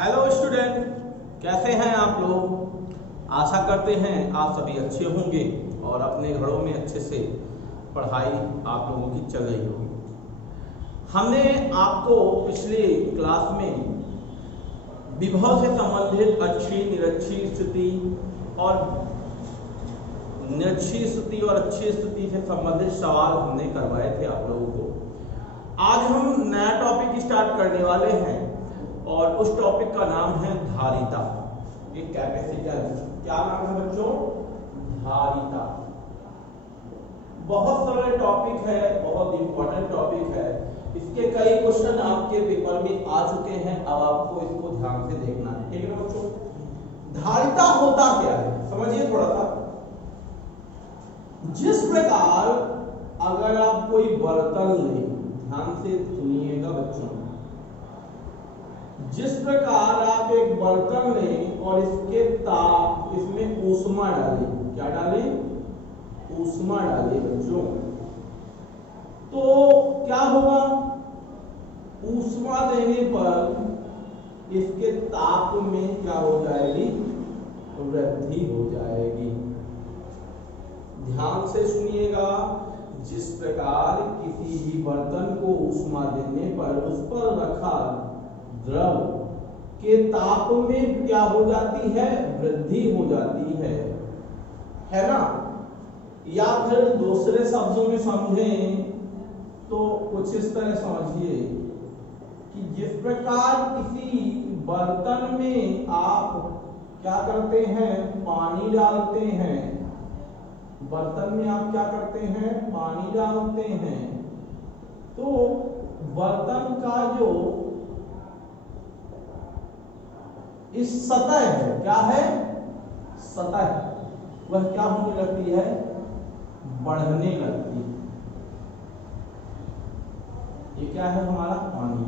Hello student, कैसे हैं आप लोग। आशा करते हैं आप सभी अच्छे होंगे और अपने घरों में अच्छे से पढ़ाई आप लोगों की चल रही होगी। हमने आपको पिछले क्लास में विभव से संबंधित अच्छी निरक्षी स्थिति और निरक्षी स्थिति और अच्छी स्थिति से संबंधित सवाल हमने करवाए थे आप लोगों को। आज हम नया टॉपिक स्टार्ट करने वाले हैं और उस टॉपिक का नाम है धारिता। ये कैपेसिटर, क्या नाम है बच्चों? धारिता। बहुत सरल टॉपिक है, बहुत इंपॉर्टेंट टॉपिक है। इसके कई क्वेश्चन आपके पेपर में आ चुके हैं, अब आपको इसको ध्यान से देखना है, ठीक है ना बच्चों। धारिता होता क्या है समझिए थोड़ा सा। जिस प्रकार अगर आप कोई बर्तन लें, ध्यान से सुनिएगा बच्चों, जिस प्रकार आप एक बर्तन लें और इसके ताप, इसमें ऊष्मा डालें, क्या डालें? ऊष्मा डालें बच्चों, तो क्या होगा? ऊष्मा देने पर इसके ताप में क्या हो जाएगी? वृद्धि हो जाएगी। ध्यान से सुनिएगा। जिस प्रकार किसी भी बर्तन को ऊष्मा देने पर उस पर रखा द्रव के ताप में क्या हो जाती है? वृद्धि हो जाती है ना। या फिर दूसरे शब्दों में समझें तो कुछ इस तरह समझिए कि जिस प्रकार किसी बर्तन में आप क्या करते हैं? पानी डालते हैं। बर्तन में आप क्या करते हैं? पानी डालते हैं। तो बर्तन का जो इस सतह है, क्या है? सतह, वह क्या होने लगती है? बढ़ने लगती है। ये क्या है? हमारा पानी।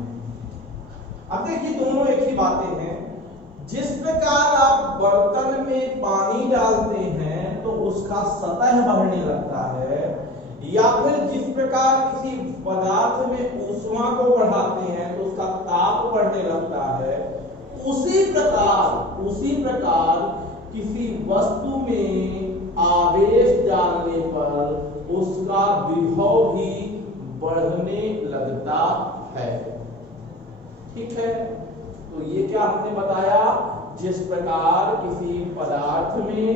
अब देखिए दोनों एक ही बातें हैं। जिस प्रकार आप बर्तन में पानी डालते हैं तो उसका सतह बढ़ने लगता है, या फिर जिस प्रकार किसी पदार्थ में ऊष्मा को बढ़ाते हैं तो उसका ताप बढ़ने लगता है, उसी प्रकार किसी वस्तु में आवेश डालने पर उसका विभव भी बढ़ने लगता है। ठीक है, तो ये क्या हमने बताया? जिस प्रकार किसी पदार्थ में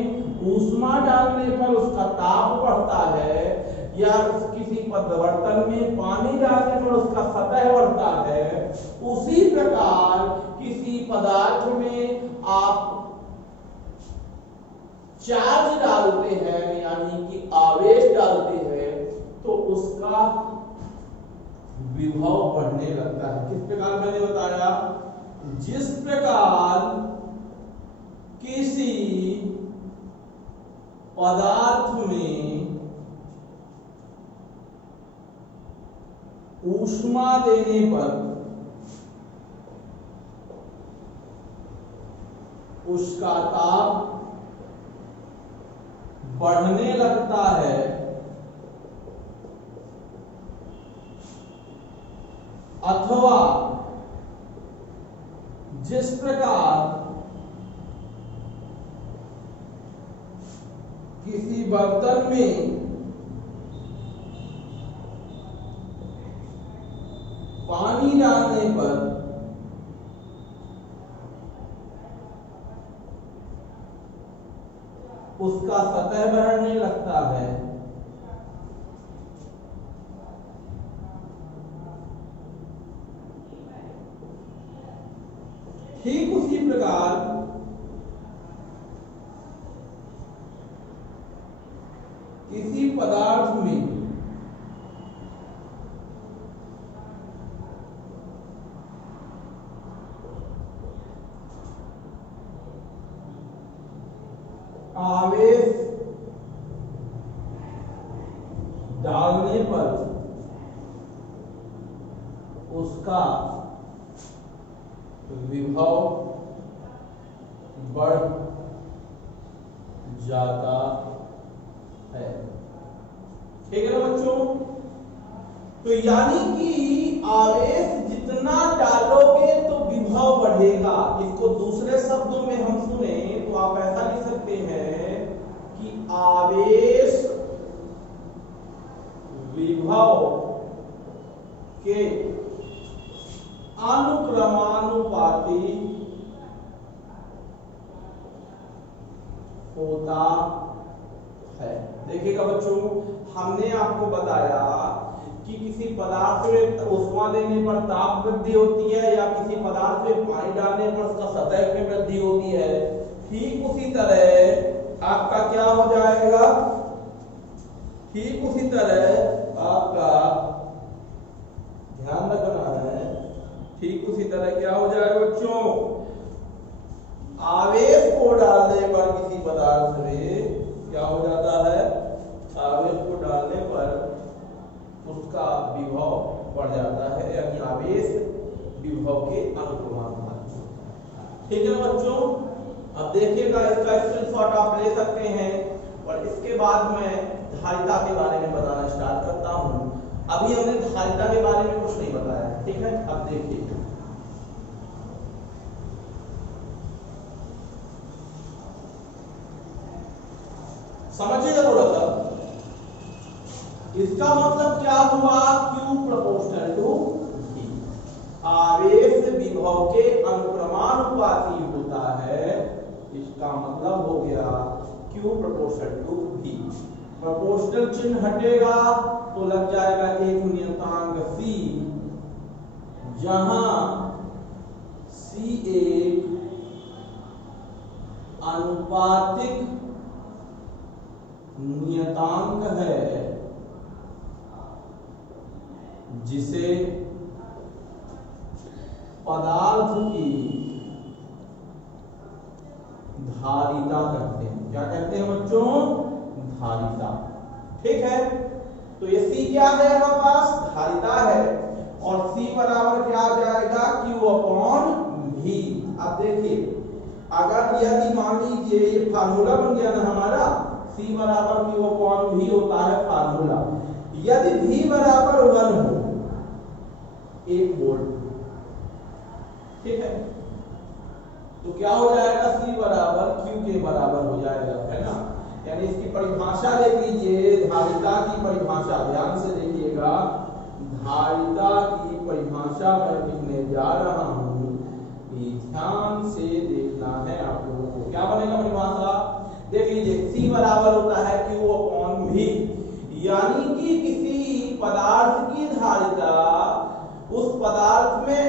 ऊष्मा डालने पर उसका ताप बढ़ता है, या किसी बर्तन में पानी डालने पर उसका सतह बढ़ता है, उसी प्रकार किसी पदार्थ में आप चार्ज डालते हैं, यानी कि आवेश डालते हैं, तो उसका विभव बढ़ने लगता है। किस प्रकार मैंने बताया? जिस प्रकार किसी पदार्थ में ऊष्मा देने पर उसका ताप बढ़ने लगता है, अथवा जिस प्रकार किसी बर्तन में पानी डालने पर उसका सतह बढ़ने लगता है, ठीक उसी प्रकार किसी पदार्थ में आवेश डालने पर उसका विभव बढ़ जाता है। ठीक है ना बच्चों? तो यानी कि आवेश जितना डालोगे तो विभव बढ़ेगा। इसको दूसरे शब्दों में हम सुने तो आप ऐसा लिख सकते हैं कि आवेश विभव के अनुक्रमानुपाती होता है। देखिएगा बच्चों, हमने आपको बताया कि किसी पदार्थ में ऊष्मा देने पर ताप वृद्धि होती है या किसी पदार्थ में पानी डालने पर उसका सतह में वृद्धि होती है। ठीक उसी तरह आपका क्या हो जाएगा, ठीक उसी तरह आपका ध्यान रखना है, ठीक उसी तरह क्या हो जाएगा बच्चों, आवेश को डालने पर किसी पदार्थ में क्या हो जाता है, आवेश को डालने पर उसका विभव बढ़ जाता है, यानी आवेश विभव के अनुक्रमानुपाती। ठीक है ना बच्चों। अब देखिएगा, इसका स्क्रीनशॉट आप ले सकते हैं और इसके बाद मैं धारिता के बारे में बताना स्टार्ट करता हूं। अभी हमने धारिता के बारे में कुछ नहीं बताया, ठीक है। अब देखिए, समझिएगा थोड़ा सा, इसका मतलब क्या हुआ, Q प्रोपोर्शनल टू V, आवेश विभव के अनुक्रमानुपाती होता है। इसका मतलब हो गया Q proportional to V। Proportional चिन्ह हटेगा तो लग जाएगा एक नियतांक C, जहां C एक अनुपातिक नियतांक है जिसे पदार्थ की धारिता कहते हैं। क्या कहते हैं बच्चों, धारिता। ठीक है, तो ये C क्या है, हमारे पास धारिता है और C बराबर क्या आ जाएगा, Q अपॉन V। अब देखिए, अगर यदि मान लीजिए ये फार्मूला बन गया ना हमारा, C बराबर Q अपॉन V होता है फार्मूला। यदि V बराबर 1 हो, 1 वोल्ट, ठीक है, तो क्या हो जाएगा, C बराबर Q के बराबर हो जाएगा, है ना। यानी इसकी परिभाषा देख लीजिए, धारिता की परिभाषा ध्यान से देखिएगा। धारिता की परिभाषा मैं लिखने जा रहा हूं, ध्यान से देखना है आप लोगों को। क्या बनेगा परिभाषा, देख लीजिए, C बराबर होता है Q अपॉन V, यानी कि किसी पदार्थ की धारिता उस पदार्थ में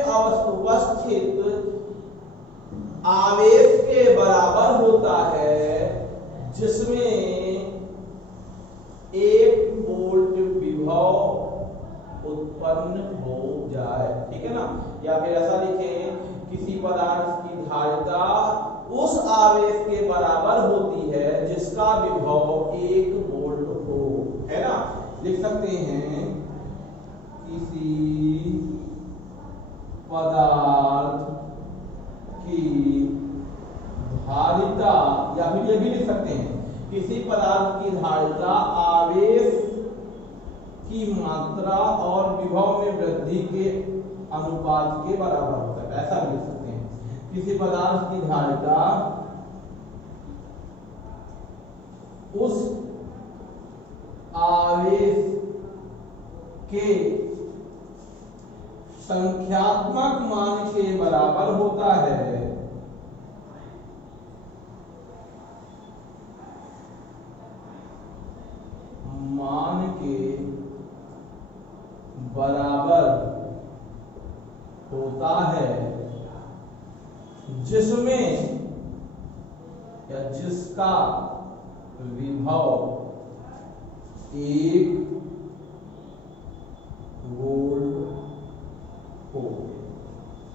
उपस्थित आवेश के बराबर होता है जिसमें 1 वोल्ट विभव उत्पन्न हो जाए, ठीक है ना। या फिर ऐसा लिखें, किसी पदार्थ की धारिता उस आवेश के बराबर होती है जिसका विभव 1 वोल्ट हो, है ना। लिख सकते हैं, किसी पदार्थ की धारिता, या फिर ये भी लिख सकते हैं, किसी पदार्थ की धारिता आवेश की मात्रा और विभव में वृद्धि के अनुपात के बराबर होता है। ऐसा भी लिख सकते हैं, किसी पदार्थ की धारिता उस आवेश के संख्यात्मक मान के बराबर होता है मान के बराबर होता है जिसमें या जिसका विभव 1 वोल्ट हो।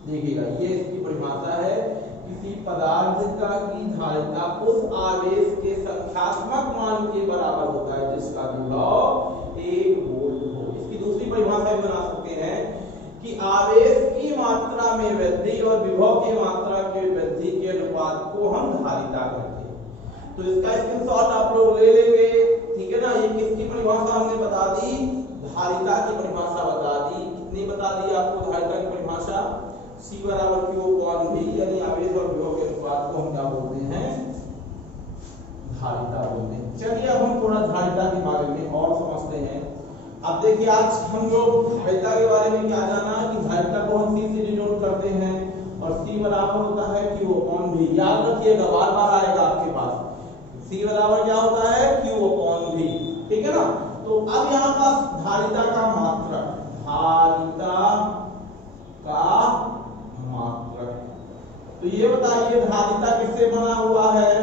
देखिएगा, ये इसकी परिभाषा है, किसी पदार्थ का की धारिता उस आवेश के संख्यात्मक मान के बराबर होता है जिसका विभव 1 वोल्ट हो। इसकी दूसरी परिभाषा बना सकते हैं कि आवेश की मात्रा में वृद्धि और विभव की मात्रा के वृद्धि के अनुपात को हम धारिता कहते हैं। तो इसका स्क्रीनशॉट आप लोग ले लेंगे, ठीक है ना। ये किसकी परिभाषा हमने बता दी, धारिता की परिभाषा बता दी। कितनी बता दी आपको धारिता की परिभाषा, C बराबर Q अपॉन V, यानी आवेश और विभव के अनुपात को हम क्या बोलते हैं, धारिता बोलते हैं। चलिए अब हम थोड़ा धारिता के बारे में और समझते हैं। अब देखिए आज हम लोग धारिता के बारे में क्या जाना कि धारिता को हम C से डिनोट करते हैं और C बराबर होता है Q अपॉन V। याद रखिएगा, बार बार आएगा आपके पास। C बराबर क्या होता है, Q अपॉन V, ठीक है ना। तो अब यहाँ पास धारिता का मात्रक, धारिता का मात्रक, तो ये बताइए धारिता किससे बना हुआ है,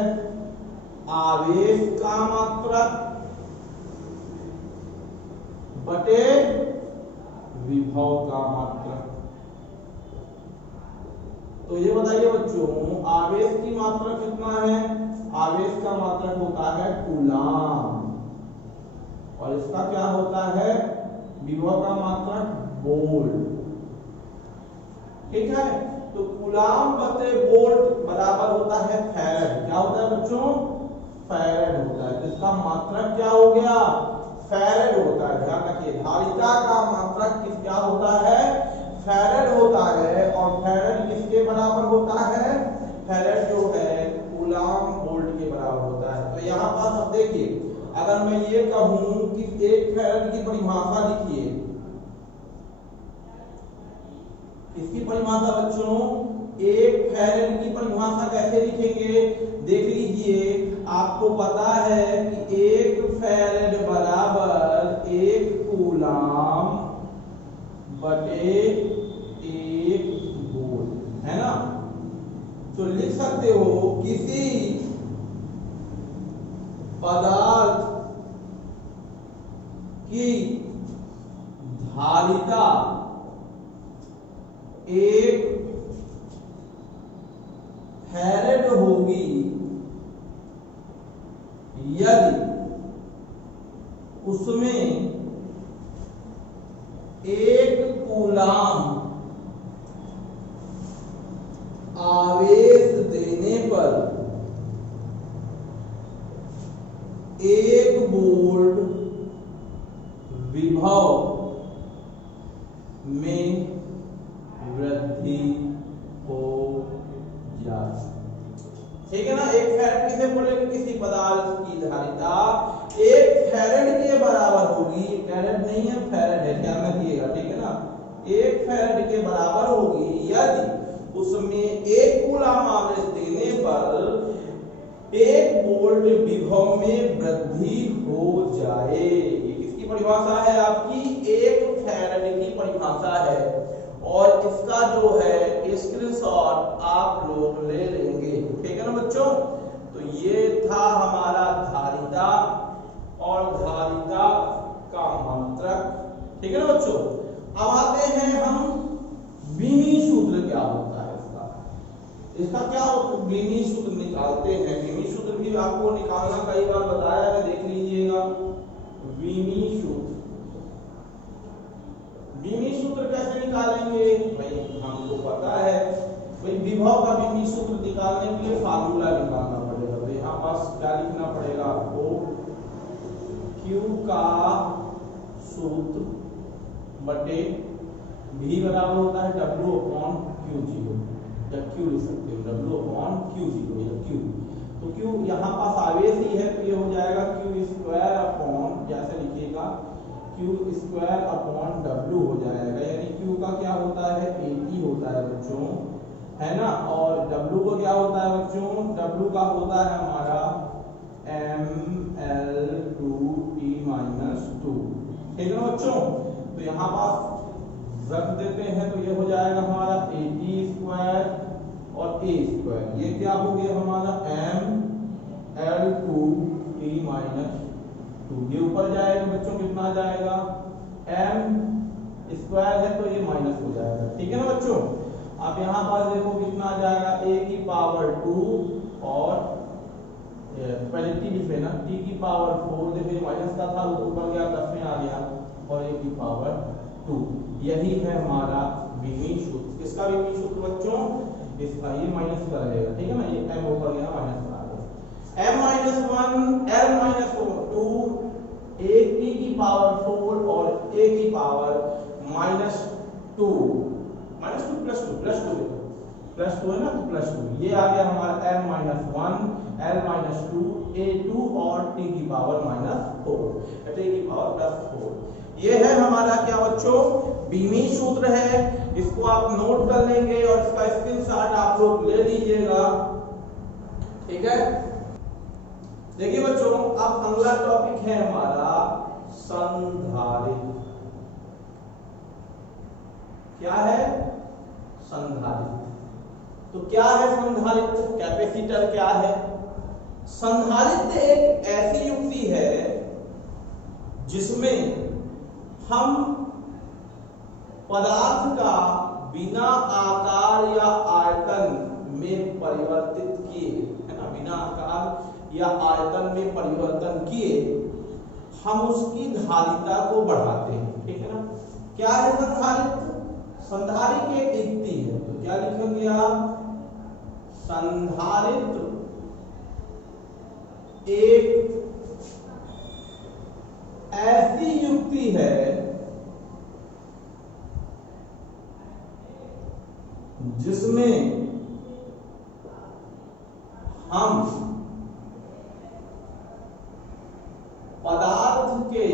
आवेश का मात्रक बटे विभव का मात्रक। तो ये बताइए बच्चों, आवेश की मात्रा कितना है, आवेश का मात्रक होता है कूलाम, और इसका क्या होता है, विभव का मात्रक वोल्ट, ठीक है। तो कूलाम बटे वोल्ट बराबर होता है फैराड। क्या होता है बच्चों, फैराड होता है। तो इसका मात्रक क्या हो गया, फैराड होता है। ध्यान रखिए, धारिता का मात्रक किस क्या होता है, फैराड होता है। और फैराड किसके बराबर होता है, फैराड जो है कूलाम वोल्ट के बराबर होता है। तो यहाँ पास अब देखिए, अगर मैं ये कहूं कि एक फैराड की परिभाषा लिखिए, इसकी परिभाषा बच्चों, एक फैराड की परिभाषा कैसे लिखेंगे, देख लीजिए, आपको पता है कि एक फैराड बराबर एक कूलाम बटे एक वोल्ट, है ना। तो लिख सकते हो किसी पदार्थ की धारिता एक फैराड होगी यदि उसमें एक कूलाम आवेश देने पर एक वोल्ट विभव में वृद्धि हो जाए, ठीक है ना। एक फैराड किसे बोलेंगे, किसी पदार्थ की धारिता एक फैराड के बराबर होगी, फैराड नहीं है फैराड है, ध्यान रखिएगा, ठीक है ना। एक फैराड के बराबर होगी यदि उसमें एक कूलाम आवेश देने पर एक वोल्ट विभव में वृद्धि हो जाए। ये किसकी परिभाषा है, आपकी एक फैराड की परिभाषा है। और इसका जो है स्क्रीनशॉट आप लोग ले लेंगे, ठीक है ना बच्चों। तो ये था हमारा धारिता और धारिता का मात्रक, ठीक है ना बच्चों। अब आते हैं हम बीमी सूत्र क्या होता है इसका क्या बीमी सूत्र निकालते हैं। बीमी सूत्र भी आपको निकालना कई बार बताया है, देख लीजिएगा। बीमी सूत्र, बीमी सूत्र कैसे निकालेंगे भाई, हमको पता है भाई, विभव का बीमी सूत्र निकालने के लिए फार्मूला निकालना पड़ेगा। तो यहाँ पास क्या लिखना पड़ेगा आपको, Q का सूत्र बटे V बराबर होता है W अपॉन Q0, या Q लिख सकते हो W अपॉन Q0 या Q। तो Q यहाँ पास आवेश ही है, तो ये हो जाएगा Q स्क्वायर अपॉन, जैसे लिखिएगा Q स्क्वायर अपॉन W हो जाएगा, यानी Q का क्या होता है 80 होता है बच्चों, है ना। और W को क्या होता है बच्चों, W का होता है हमारा mL2T-2, ठीक है ना बच्चों। तो यहाँ पास रख देते हैं, तो ये हो जाएगा हमारा 80 स्क्वायर और A स्क्वायर, ये क्या हो गया हमारा mL2T-2। ये ऊपर जाएगा बच्चों, कितना आ जाएगा, m स्क्वायर है तो ये माइनस हो जाएगा, ठीक है ना बच्चों। अब यहाँ पास देखो कितना आ जाएगा, a की पावर 2 और पहले t लिख लेना, t की पावर 4, देखिए माइनस का था वो ऊपर गया 10 में आ गया, और a की पावर 2। यही है हमारा बीमी सूत्र। इसका बीमी सूत्र बच्चों, इसका ये माइनस का रहेगा, ठीक है ना, ये m ऊपर गया माइनस का आ गया, m-1 l-2 एक t की पावर 4 और a की पावर -2 प्लस टू है ना, तो प्लस टू ये आ गया हमारा m minus one l minus two a2 और t की पावर माइनस फोर, t की पावर प्लस फोर। ये है हमारा क्या बच्चों, बीमी सूत्र है। इसको आप नोट कर लेंगे और इसका स्क्रीनशॉट आप लोग ले लीजिएगा, ठीक है। देखिए बच्चों, अब अगला टॉपिक है हमारा संधारित्र। क्या है? संधारित्र। तो क्या है संधारित्र? कैपेसिटर क्या है? संधारित्र एक ऐसी युक्ति है जिसमें हम पदार्थ का बिना आकार या आयतन में परिवर्तित किए, है ना, बिना आकार या आयतन में परिवर्तन किए हम उसकी धारिता को बढ़ाते हैं, ठीक है ना। क्या है संधारित्र? संधारित्र एक युक्ति है, तो क्या लिखेंगे आप? संधारित्र एक ऐसी युक्ति है जिसमें हम पदार्थ के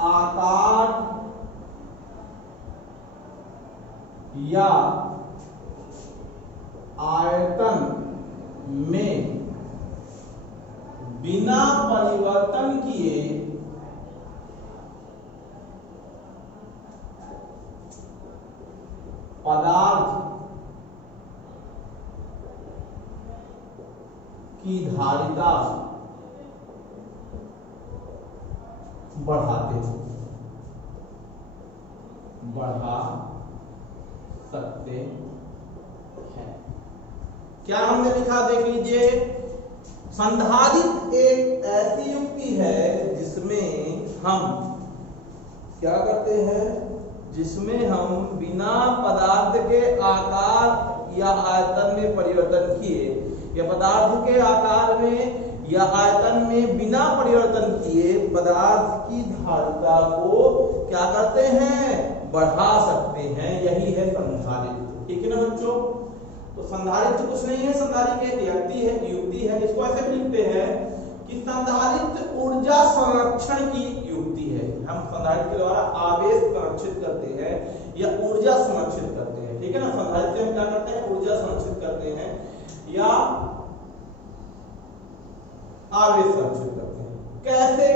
आकार या आयतन में बिना परिवर्तन किए पदार्थ की धारिता बढ़ा सकते हैं। क्या हमने लिखा, देख लीजिए। संधारित्र एक ऐसी युक्ति है जिसमें हम क्या करते हैं, जिसमें हम बिना पदार्थ के आकार या आयतन में परिवर्तन किए या पदार्थ के आकार में या आयतन में बिना परिवर्तन किए पदार्थ की धारिता को क्या करते हैं, बढ़ा सकते हैं। यही है संधारित्र, ठीक है ना बच्चों। तो संधारित्र कुछ नहीं है, संधारित्र एक युक्ति है। इसको ऐसे भी लिखते हैं कि संधारित्र ऊर्जा संरक्षण की युक्ति है। हम संधारित्र के द्वारा आवेश संरक्षित करते हैं या ऊर्जा संरक्षित करते हैं, ठीक है ना। संधारित्र हम क्या करते हैं, ऊर्जा संरक्षित करते हैं या आवेश संरक्षित करते हैं। कैसे?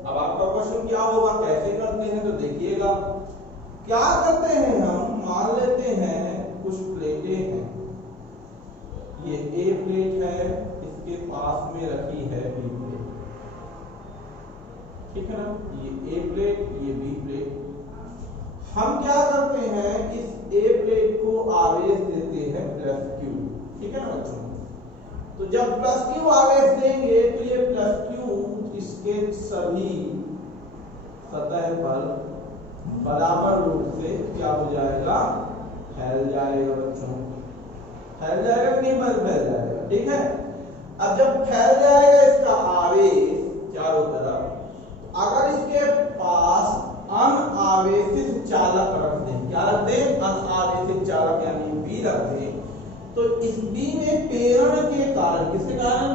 अब आपका क्वेश्चन क्या होगा, कैसे करते हैं, तो देखिएगा। क्या करते हैं हम, मान लेते हैं कुछ प्लेटें हैं, ये ए प्लेट है, इसके पास में रखी है बी प्लेट, ठीक है ना। ये ए प्लेट, ये बी प्लेट। हम क्या करते हैं, इस ए प्लेट को आवेश देते हैं प्लस क्यू, ठीक है ना बच्चों। तो जब प्लस क्यू आवेश देंगे तो ये प्लस क्यू इसके सभी सतह पर बराबर रूप से क्या हो जाएगा, फैल जाएगा बच्चों। फैल जाएगा कि नहीं फैल जाएगा, ठीक है। अब जब फैल जाएगा इसका आवेश चारों तरफ, अगर इसके पास अनावेशित चालक रख दें, क्या रख दें, अनावेशित चालक यानी बी रख दें, तो इस बी में प्रेरण के कारण, किसके कारण,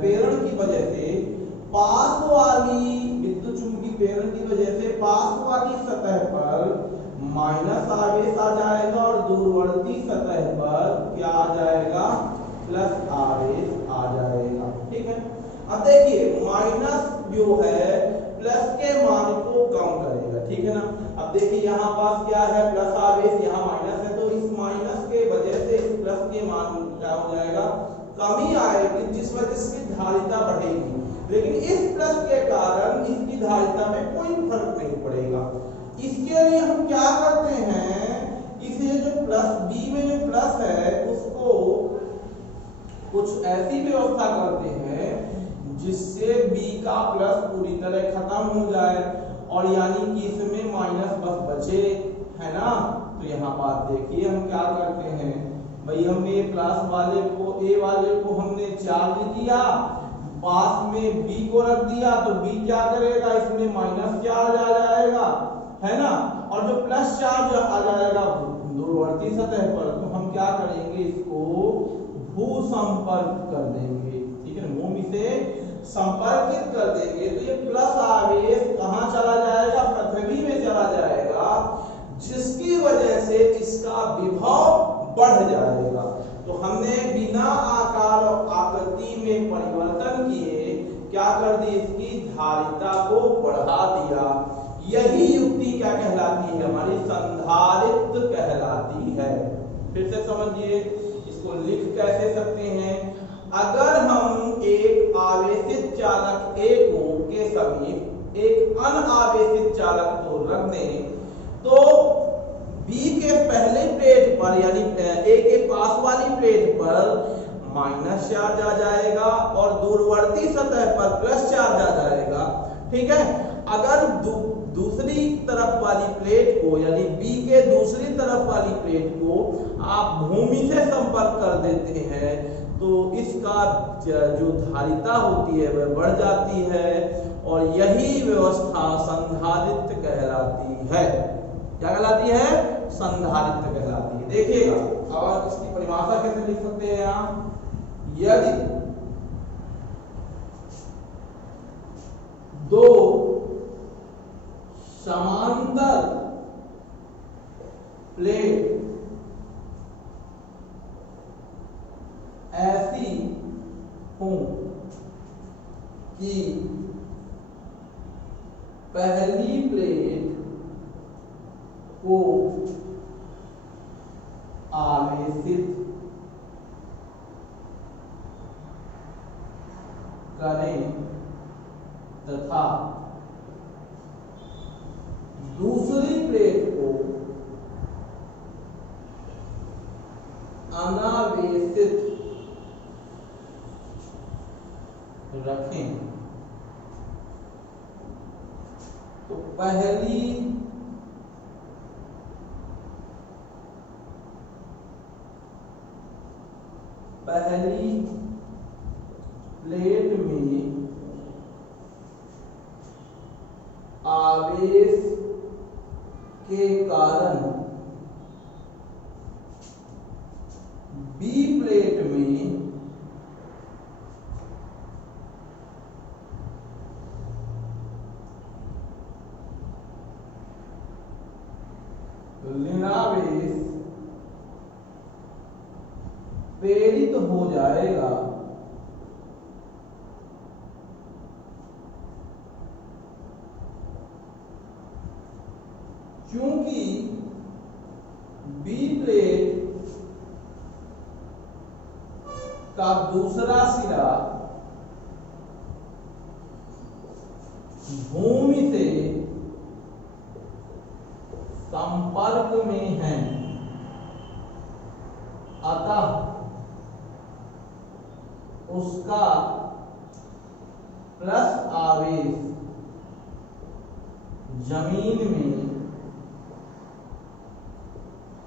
प्रेरण की वजह से पास वाली विद्युत चुंबकीय प्रेरण की वजह से पास वाली सतह पर माइनस आवेश आ जाएगा और दूरवर्ती सतह पर क्या आ जाएगा, प्लस आवेश आ जाएगा, ठीक है। अब देखिए माइनस जो है प्लस के मान को कम करेगा, ठीक है ना। अब देखिए यहाँ पास क्या है, प्लस आवेश, यहाँ माइनस है, तो इस माइनस के वजह से इस प्लस के मान क्या हो जाएगा, कमी आएगी, जिस वजह से इसकी धारिता बढ़ेगी। लेकिन इस प्लस के कारण इसकी धारिता में कोई फर्क नहीं पड़ेगा। इसके लिए हम क्या करते हैं, इसे जो प्लस बी में जो प्लस है उसको कुछ ऐसी व्यवस्था करते हैं जिससे बी का प्लस पूरी तरह खत्म हो जाए और यानी कि इसमें माइनस बस बचे, है ना। तो यहाँ बात देखिए, हम क्या करते हैं भाई, हमने प्लस वाले को, ए वाले को हमने चार्ज दिया पास में b को रख दिया तो b क्या करेगा, इसमें माइनस चार्ज आ जाएगा, है ना, और जो प्लस चार्ज आ जाएगा दूरवर्ती सतह पर, तो हम क्या करेंगे, इसको भू संपर्क कर देंगे, ठीक है, भूमि से संपर्कित कर देंगे। तो ये प्लस आवेश कहां चला जाएगा, पृथ्वी में चला जाएगा, जिसकी वजह से इसका विभव बढ़ जाएगा। तो हमने बिना आकार और आकृति में परिवर्तन किए क्या कर दी, इसकी धारिता को बढ़ा दिया। यही युक्ति क्या कहलाती है, हमारी संधारित्र कहलाती है। फिर से समझिए, इसको लिख कैसे सकते हैं, अगर हम एक आवेशित चालक A को के समीप एक अनावेशित चालक को रख दें, तो B के पहले प्लेट पर यानी A के पास वाली प्लेट पर माइनस चार्ज आ जाएगा और दूरवर्ती सतह पर प्लस चार्ज आ जाएगा, ठीक है। अगर दूसरी तरफ वाली प्लेट को यानी B के दूसरी तरफ वाली प्लेट को आप भूमि से संपर्क कर देते हैं, तो इसका जो धारिता होती है वह बढ़ जाती है, और यही व्यवस्था संधारित्र कहलाती है। क्या कहलाती है, संधारित्र कहलाती है। देखिएगा, अब इसकी परिभाषा कैसे लिख सकते हैं आप, यदि दो समांतर प्लेट ऐसी हो कि पहली प्लेट को आवेशित करें तथा दूसरी प्लेट को अनावेशित रखें, तो पहली प्लेट में आवेश के कारण बी प्लेट में ऋणावेश प्रेरित हो जाएगा, क्योंकि बी प्लेट का दूसरा सिरा भूमि से संपर्क में है, अतः उसका प्लस आवेश जमीन में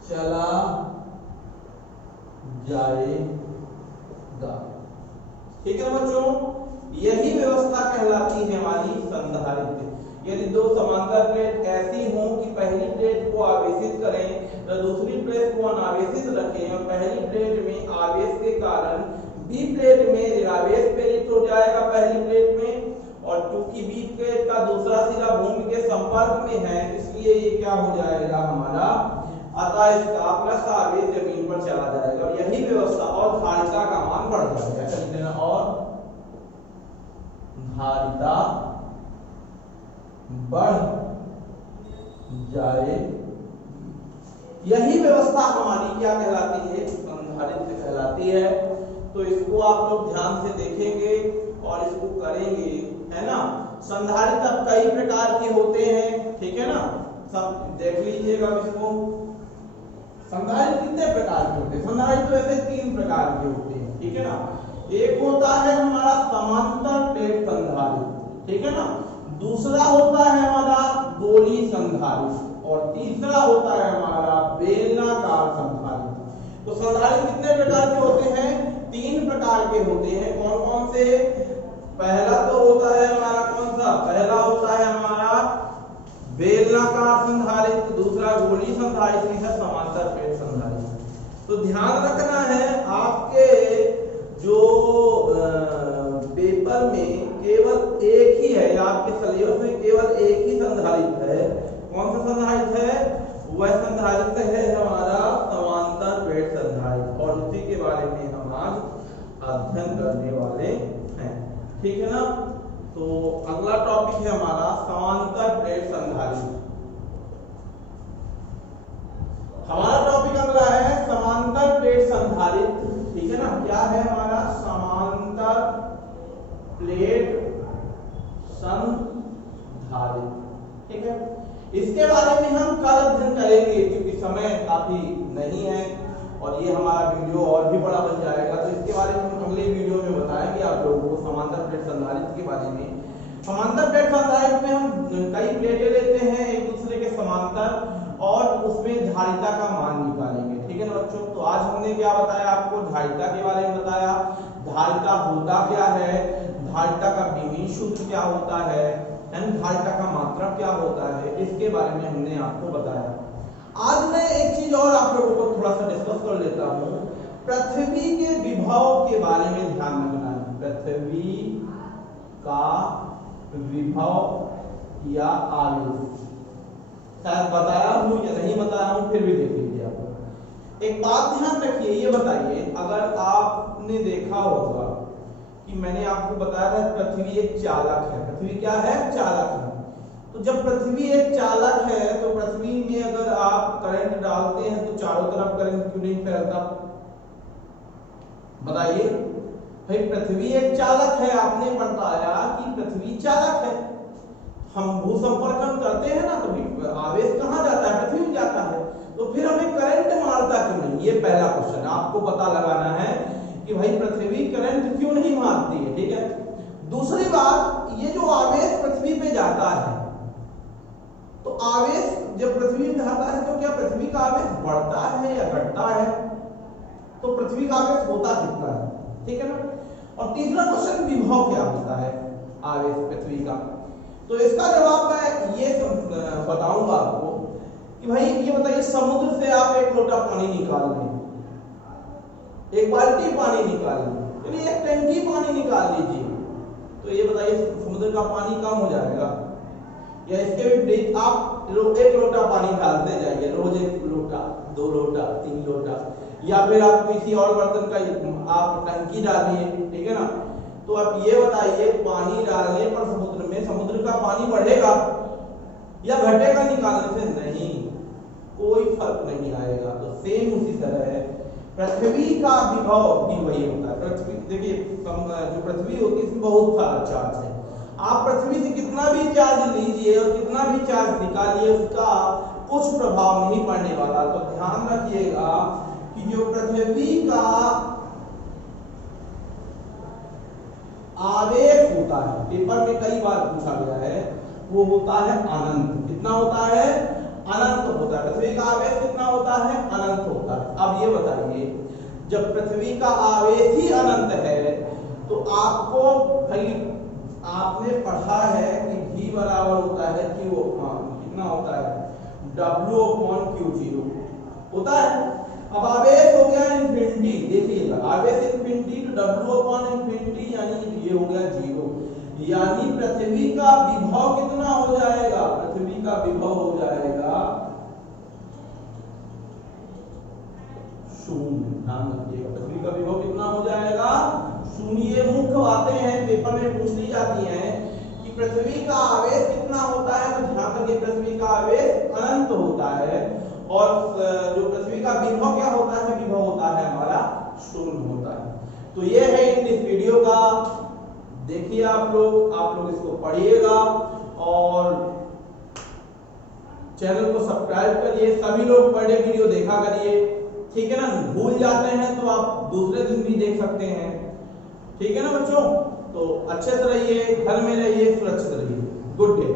चला जाएगा। ठीक है बच्चों, यही व्यवस्था कहलाती है हमारी संधारित्र। यदि दो समांतर प्लेट ऐसी हों कि पहली प्लेट को आवेशित करें तो दूसरी प्लेट को अनावेशित रखें, और पहली प्लेट में आवेश के कारण बी प्लेट में ऋणावेश प्रेरित हो जाएगा पहली प्लेट में, और चूंकि बी प्लेट का दूसरा सिरा भूमि के संपर्क में है, इसलिए ये क्या हो जाएगा हमारा, अतः इसका प्लस आवेश जमीन पर चला जाएगा, और यही व्यवस्था, और धारिता का मान बढ़ जाएगा, और धारिता बढ़ जाए। यही व्यवस्था हमारी क्या कहलाती है, संधारित्र कहलाती है। तो इसको आप लोग ध्यान से देखेंगे और इसको करेंगे, है ना। संधारित्र अब कई प्रकार के होते हैं, ठीक है ना, सब देख लीजिएगा इसको। संधारित्र कितने प्रकार के होते हैं, संधारित्र वैसे 3 प्रकार के होते हैं, ठीक है ना। एक होता है हमारा समांतर प्लेट संधारित्र, ठीक है ना। दूसरा होता है हमारा गोली संधारित्र, और तीसरा होता है हमारा बेलनाकार संधारित्र। तो संधारित्र कितने प्रकार के होते हैं, 3 प्रकार के होते हैं। कौन कौन से, पहला तो होता है हमारा कौन सा, पहला होता है हमारा बेलनाकार संधारित्र, दूसरा गोलीय संधारित्र, तीसरा समांतर प्लेट संधारित्र। तो ध्यान रखना है आपके जो पेपर में केवल एक ही है, आपके सिलेबस में केवल एक ही संधारित्र है। कौन सा संधारित्र है? वह संधारित्र है हमारा समांतर प्लेट संधारित्र, और उसी के बारे में हम आज अध्ययन करने वाले हैं। ठीक है ना। तो अगला टॉपिक है हमारा समांतर प्लेट संधारित्र। हमारा टॉपिक अगला है समांतर प्लेट संधारित्र। ठीक है ना। क्या है हमारा? समांतर प्लेट संधारित्र। ठीक है। इसके बारे में हम कल अध्ययन करेंगे, क्योंकि समय काफी नहीं है और ये हमारा वीडियो और भी बड़ा बन जाएगा। तो इसके बारे में हम अगले वीडियो में बताएंगे आप लोगों को समांतर प्लेट संधारित्र के बारे में। समांतर प्लेट संधारित्र में हम कई प्लेटें लेते हैं एक दूसरे के समांतर और उसमें धारिता का मान निकालेंगे। ठीक है ना बच्चों। तो आज हमने क्या बताया आपको? धारिता के बारे में बताया। धारिता होता क्या है, धारिता का विमीय सूत्र क्या होता है, धारिता का मात्रक क्या होता है, इसके बारे में हमने आपको बताया। आज मैं एक चीज और आप लोगों को थोड़ा सा डिस्कस कर लेता हूं। पृथ्वी के विभव के बारे में ध्यान रखना है। पृथ्वी का विभव या आवेश, शायद बताया हूं या नहीं बताया हूं, फिर भी देख लीजिए आप। एक बात ध्यान रखिए, ये बताइए, अगर आपने देखा होगा कि मैंने आपको बताया था पृथ्वी एक चालक है। पृथ्वी क्या है? चालक है। तो जब पृथ्वी एक चालक है तो पृथ्वी में अगर आप करंट डालते हैं तो चारों तरफ करंट क्यों नहीं फैलता? बताइए भाई। पृथ्वी एक चालक है, आपने बताया कि पृथ्वी चालक है। हम भूसंपर्कन करते हैं ना, तो आवेश कहां जाता है? पृथ्वी में जाता है। तो फिर हमें करंट मारता क्यों नहीं? ये पहला क्वेश्चन आपको पता लगाना है कि भाई पृथ्वी करंट क्यों नहीं मारती है। ठीक है। दूसरी बात, ये जो आवेश पृथ्वी पे जाता है, तो आवेश जब पृथ्वी में जाता है तो क्या पृथ्वी का आवेश बढ़ता है या घटता है? तो पृथ्वी का आवेश होता कितना है? ठीक है ना। और तीसरा क्वेश्चन, विभव क्या होता है आवेश पृथ्वी का? तो इसका जवाब मैं ये बताऊंगा आपको कि भाई ये बताइए, समुद्र से आप एक लोटा पानी निकाल लें, एक बाल्टी पानी निकाल लें, यानी एक टंकी पानी निकाल लीजिए, तो ये बताइए समुद्र का पानी कम हो जाएगा? या इसके विपरीत आप एक लोटा पानी डालते जाइए, रोज एक लोटा, 2 लोटा, 3 लोटा, या फिर आप किसी और बर्तन का आप टंकी डालिए। ठीक है ना। तो आप ये बताइए, पानी डालने पर समुद्र में समुद्र का पानी बढ़ेगा या घटेगा निकालने से? नहीं, कोई फर्क नहीं आएगा। तो सेम उसी तरह है, पृथ्वी का विभव भी वही होता है। पृथ्वी देखिए, जो पृथ्वी होती है इसमें बहुत सारा चार्ज है। आप पृथ्वी से कितना भी चार्ज लीजिए और कितना भी चार्ज निकालिए, उसका कुछ प्रभाव नहीं पड़ने वाला। तो ध्यान रखिएगा कि जो पृथ्वी का आवेश होता है, पेपर में कई बार पूछा गया है, वो होता है अनंत। कितना होता है? अनंत होता है। पृथ्वी का आवेश कितना होता है? अनंत होता है। अब ये बताइए, जब पृथ्वी का आवेश ही अनंत है तो आपको भाई आपने पढ़ा है कि V बराबर होता है Q कितना होता है? W/Q0 होता है। अब आवेश हो गया इंफिनिटी, देखिएगा आवेश इंफिनिटी तो W/इंफिनिटी यानी ये हो गया 0, यानी पृथ्वी का विभव कितना हो जाएगा? पृथ्वी का विभव हो जाएगा 0। ध्यान रखिएगा, पृथ्वी का विभव कितना हो जाएगा? 0। ये मुख्य बातें हैं, पेपर में पूछ ली जाती हैं कि पृथ्वी का आवेश कितना होता है। तो ध्यान रखिए, पृथ्वी का आवेश अनंत होता है और जो पृथ्वी का विभव क्या होता है? विभव होता है हमारा 0 होता है। तो ये है इस वीडियो का, देखिए आप लोग इसको पढ़िएगा और चैनल को सब्सक्राइब करिए। सभी लोग पर डे वीडियो देखा करिए। ठीक है ना। भूल जाते हैं तो आप दूसरे दिन भी देख सकते हैं। ठीक है ना बच्चों। तो अच्छे से रहिए, घर में रहिए, सुरक्षित रहिए। Good day.